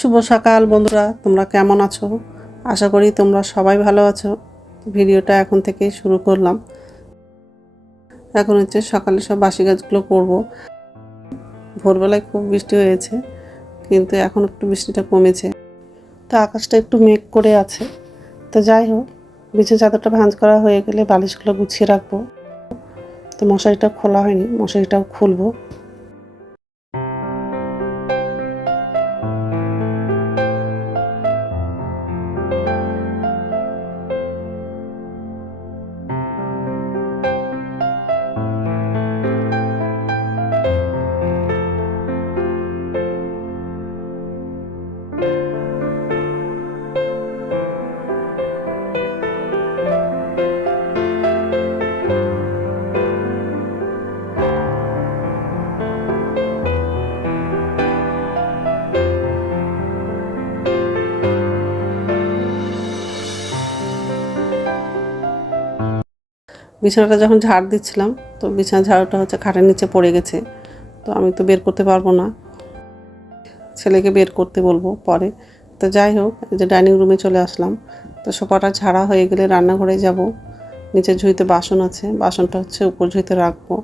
শুভ সকাল বন্ধুরা, তোমরা কেমন আছো? আশা করি তোমরা সবাই ভালো আছো। ভিডিওটা এখন থেকেই শুরু করলাম। এখন হচ্ছে সকালে সব বাসি কাজগুলো করব। ভোরবেলায় খুব বৃষ্টি হয়েছে, কিন্তু এখন একটু বৃষ্টিটা কমেছে। তো আকাশটা একটু মেঘ করে আছে। তো যাই হোক, বিছানা চাদরটা ভাঁজ করা হয়ে গেলে বালিশগুলো গুছিয়ে রাখবো। তো মশারিটা খোলা হয়নি, মশারিটাও খুলবো। বিছানাটা যখন ঝাড় দিচ্ছিলাম, তো বিছানা ঝাড়ুটা হচ্ছে খাটের নিচে পড়ে গেছে। তো আমি তো বের করতে পারবো না, ছেলেকে বের করতে বলবো পরে। তো যাই হোক, এই যে ডাইনিং রুমে চলে আসলাম। তো সোফাটা ঝাড়া হয়ে গেলে রান্নাঘরে যাব। নিচের ঝুড়িতে বাসন আছে, বাসনটা হচ্ছে উপর ঝুড়িতে রাখবো।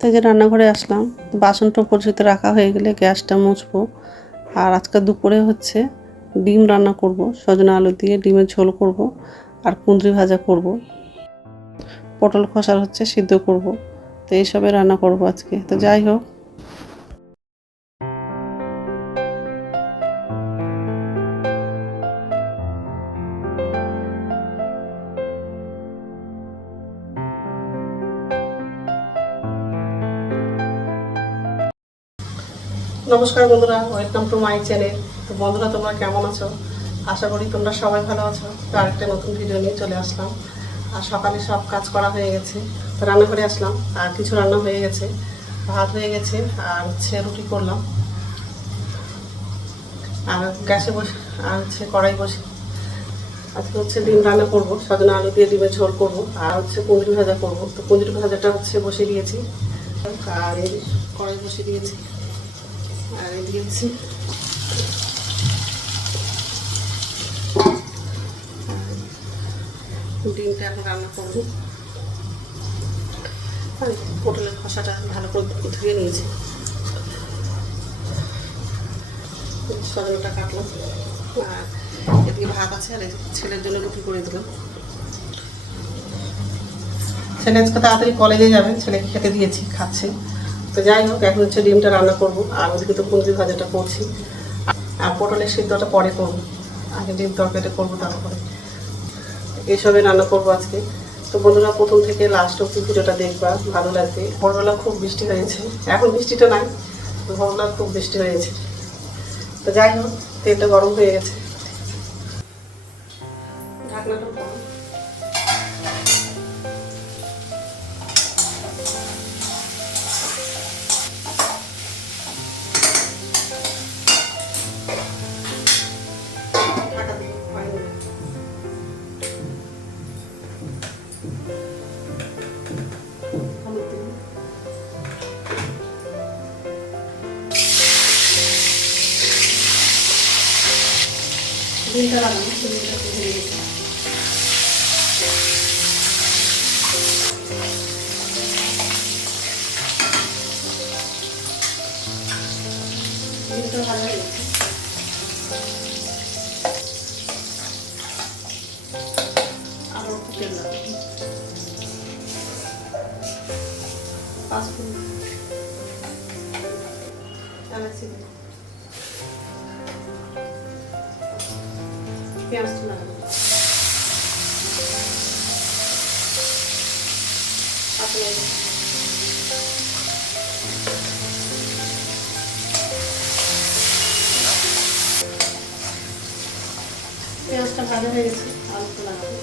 তাই যে রান্নাঘরে আসলাম। বাসনটা উপর ঝুড়িতে রাখা হয়ে গেলে গ্যাসটা মুছবো। আর আজকে দুপুরে হচ্ছে ডিম রান্না করব, সজনা আলু দিয়ে ডিমের ঝোল করব, আর কুঁদরি ভাজা করব, পটল খসার হচ্ছে সিদ্ধ করব। তো এইসবে রান্না করব আজকে। তো যাই হোক, নমস্কার বন্ধুরা, ওয়েলকাম টু মাই চ্যানেল। তো বন্ধুরা, তোমরা কেমন আছো? আশা করি তোমরা সবাই ভালো আছো। তো আরেকটা নতুন ভিডিও নিয়ে চলে আসলাম। আর সকালে সব কাজ করা হয়ে গেছে, তো রান্না করে আসলাম। আর কিছু রান্না হয়ে গেছে, ভাত হয়ে গেছে, আর হচ্ছে রুটি করলাম। আর গ্যাসে বসে, আর হচ্ছে কড়াই বসে আজকে হচ্ছে ডিম রান্না করব, সজনা আলু দিয়ে ডিমের ঝোল করব, আর হচ্ছে কুঁদরি ভাজা করব। তো কুঁদরি ভাজাটা হচ্ছে বসিয়ে দিয়েছি, আর এই কড়াই বসিয়ে দিয়েছি, আর এই দিয়েছি ডিমটা এখন রান্না করবো। পটলের খসাটা ভালো করে ধুয়ে নিয়েছি, সজনাটা কাটলাম, আর এদিকে ভাত আছে, আর ছেলের জন্য রুটি করে দিলাম। ছেলে আজকে তাড়াতাড়ি কলেজে যাবে, ছেলেকে খেতে দিয়েছি, খাচ্ছে। তো যাই হোক, এখন হচ্ছে ডিমটা রান্না করবো, আর ওদিকে তো কুঁদরি ভাজাটা করছি, আর পটলের সিদ্ধটা পরে করবো। আগে ডিম তরকারিটা করবো, তারপরে এইসবে রান্না করবো আজকে। তো বন্ধুরা, প্রথম থেকে লাস্ট অব্দি ভিডিওটা দেখবা, ভালো লাগবে। ভোরবেলা খুব বৃষ্টি হয়েছে, এখন বৃষ্টিটা নাই, ভোরবেলা খুব বৃষ্টি হয়েছে। তো যাই হোক, তেলটা গরম হয়ে গেছে, ঢাকনাটা ডিমটা রান্না ডিমটা ভেজে গেছে। ডিমটা ভালো হয়ে গেছে। পাঁচফোড়ন, এলাচি, পেঁয়াজটা লাগাবো, পেঁয়াজটা ভাজা হয়ে গেছে, আলুটা লাগাবো,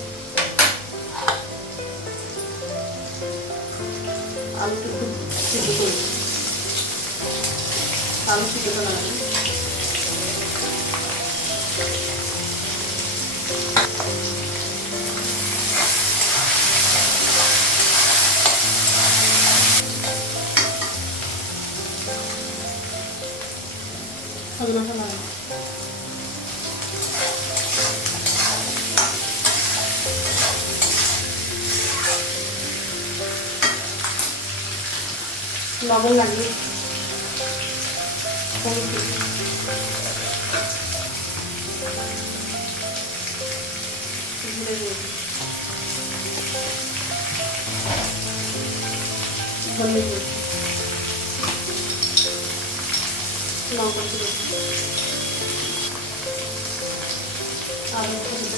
আলুটা খুব সিদ্ধ করবো, আলু সিদ্ধটা লাগাবো, সজনাটা লাগাবো, লবণ লাগবে, হলুদ দিব, জিরে দিব, ধনে দিব, লঙ্কা দিব, আলু দিব,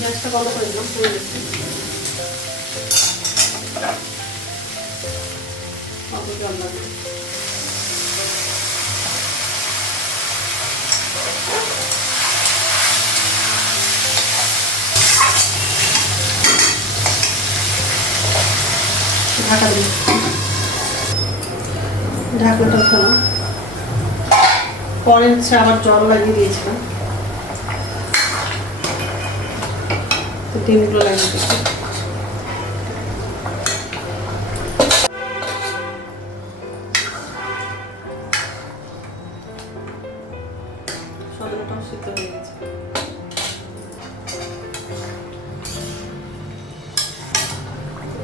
গ্যাসটা বন্ধ করে দিলাম, হয়ে গেছে, অল্প জল লাগবে, ঢাকা দিই, ঢাকনাটা উঠানো, পরে হচ্ছে আবার জল লাগিয়ে দিয়েছিলাম, ডিমগুলো লাগিয়ে দিচ্ছি, সজনাটাও সিদ্ধ হয়ে গেছে,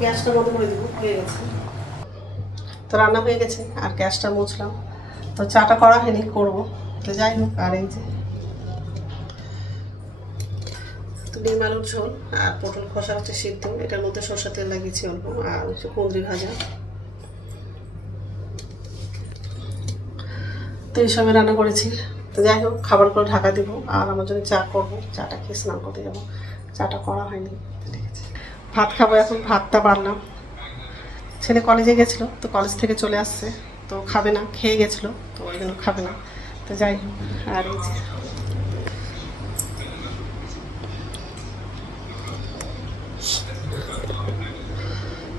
গ্যাসটা বন্ধ করে দিব, হয়ে গেছে, তো রান্না হয়ে গেছে আর গ্যাসটা মুছলাম, তো চাটা করা হয়নি, করবো, তো যাই হোক। আর এই যে তো ডিম আলুর ঝোল আর পটল খসা হচ্ছে সিদ্ধ, এটার মধ্যে সরষা তেল লাগিয়েছি অল্প, আর হচ্ছে কুঁদরি ভাজা, তো এইসবে রান্না করেছি। তো যাই হোক, খাবারগুলো ঢাকা দিব আর আমার জন্য চা করবো, চাটা খেয়ে স্নান করতে যাবো, চাটা করা হয়নি, ঠিক আছে। ভাত খাবো এখন, ভাতটা বাড়লাম, ছেলে কলেজে গেছিলো, তো কলেজ থেকে চলে আসছে, তো খাবে না, খেয়ে গেছিলো, তো ওই জন্য খাবে না, তো যাই হোক। আর এই যে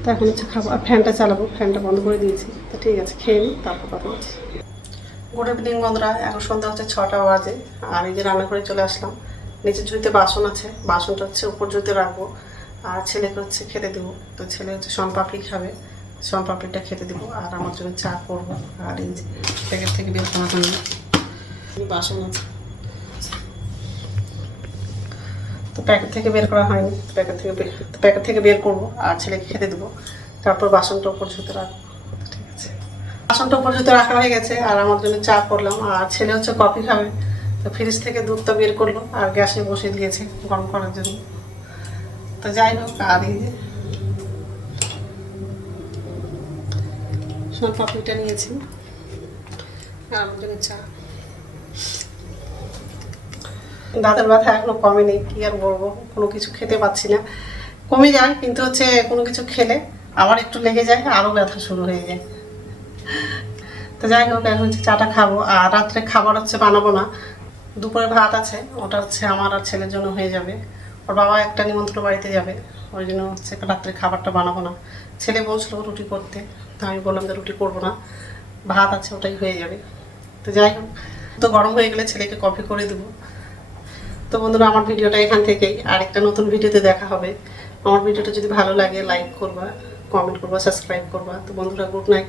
তো এখন হচ্ছে খাবো, আর ফ্যানটা চালাবো, ফ্যানটা বন্ধ করে দিয়েছি, তো ঠিক আছে, খেয়ে নিই, তারপর কথা বলছি। গুড ইভিনিং বন্ধুরা, এখন সন্ধ্যা হচ্ছে 6টা বাজে, আর এই যে রান্না করে চলে আসলাম, নিচের ঝুড়িতে বাসন আছে, বাসনটা হচ্ছে উপর ঝুড়িতে রাখবো, আর ছেলেকে হচ্ছে খেতে দেবো, তো ছেলে হচ্ছে শনপাপড়ি খাবে, শনপাপড়িটা খেতে দেবো, আর আমার জন্য চা করবো, আর এই যে প্যাকেট থেকে বের করার জন্য বাসন আছে, তো প্যাকেট থেকে বের করা হয়নি, প্যাকেট থেকে বের করবো আর ছেলেকে খেতে দেবো, তারপর বাসনটা উপর ঝুড়িতে রাখবো, ঠিক আছে। বাসনটা উপর ঝুড়িতে রাখা হয়ে গেছে, আর আমার জন্য চা করলাম, আর ছেলে হচ্ছে কফি খাবে, তো ফ্রিজ থেকে দুধটা বের করলো আর গ্যাসে বসে দিয়েছে গরম করার জন্য, তো যাই হোক। আর এই যে শনপাপড়িটা নিয়েছি আর আমার জন্য চা। দাঁতের ব্যথা এখনো কমে নেই, কি আর বলবো, কোনো কিছু খেতে পাচ্ছি না, কমে যায় কিন্তু হচ্ছে কোনো কিছু খেলে আবার একটু লেগে যায়, আরও ব্যথা শুরু হয়ে যায়। তো যাই হোক, এখন হচ্ছে চাটা খাবো, আর রাত্রে খাবার হচ্ছে বানাবো না, দুপুরে ভাত আছে, ওটা হচ্ছে আমার আর ছেলের জন্য হয়ে যাবে, ওর বাবা একটা নিমন্ত্রণ বাড়িতে যাবে, ওই জন্য হচ্ছে রাত্রে খাবারটা বানাবো না। ছেলে বলছিল রুটি করতে, তো আমি বললাম যে রুটি করবো না, ভাত আছে ওটাই হয়ে যাবে। তো যাই হোক, তো গরম হয়ে গেলে ছেলেকে কফি করে দেবো। তো বন্ধুরা, আমার ভিডিওটা এখান থেকেই, আরেকটা নতুন ভিডিওতে দেখা হবে। আমার ভিডিওটা যদি ভালো লাগে লাইক করবা, কমেন্ট করবা, সাবস্ক্রাইব করবা। তো বন্ধুরা, গুড নাইট।